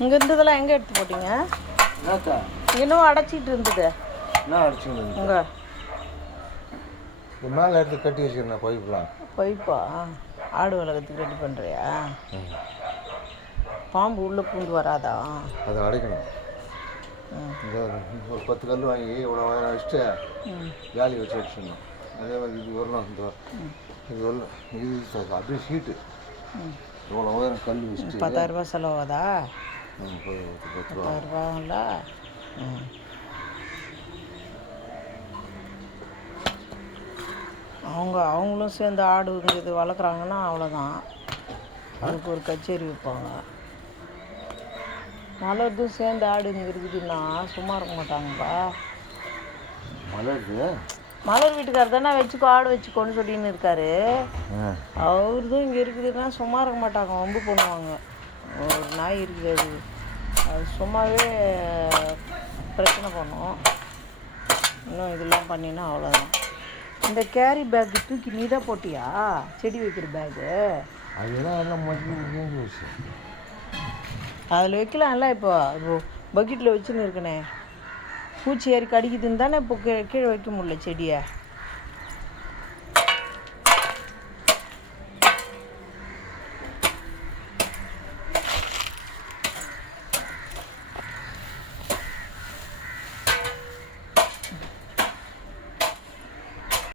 இங்கே இருந்ததெல்லாம் எங்கே எடுத்து போட்டீங்க? இன்னும் அடைச்சிட்டு இருந்தது. என்ன அடைச்சிட்டு உங்க மேலே எடுத்து கட்டி வச்சுருந்தேன் பைப்லாம். பைப்பா? ஆடு வளர்க்கறதுக்கு ரெடி பண்ணுறியா? பாம்பு உள்ளே பூந்து வராதா? அதை அடைக்கணும். இந்த ஒரு 10 கல் வாங்கி இவ்வளோ வச்சுட்டு வேலையை வச்சு அடிச்சிடணும். அதே மாதிரி இது வரணும். இது வரணும். இது அப்படியே ஷீட்டு இவ்வளோ உயரம் கல் வச்சுட்டு 10,000 செலவாதா? 10,000 ரூபாங்களா? அவங்களும் சேர்ந்து ஆடு இது வளர்க்குறாங்கன்னா அவ்வளோதான். அதுக்கு ஒரு கச்சேரி வைப்பாங்க. மலர்தும் சேர்ந்து ஆடு இங்கே இருக்குதுன்னா சும்மா இருக்க மாட்டாங்கப்பா. மலர் வீட்டுக்கார் தானே வச்சுக்கோ ஆடு வச்சுக்கோன்னு சொல்லின்னு இருக்காரு. அவர்தும் இங்கே இருக்குதுன்னா சும்மா இருக்க மாட்டாங்க, வம்பு பண்ணுவாங்க. ஒரு நாய் இருக்குது, அது சும்மாவே பிரச்சனை பண்ணும். இன்னும் இதெல்லாம் பண்ணினா அவ்வளோதான். இந்த கேரி பேக்கு தூக்கி நீ தான் போட்டியா? செடி வைக்கிற பேகு அதெல்லாம் அதில் வைக்கலாம்ல. இப்போ பக்கெட்டில் வச்சுன்னு இருக்கனே, பூச்சி ஏறி கடிக்குதுன்னு தானே இப்போ கீழே வைக்க முடியல செடியை.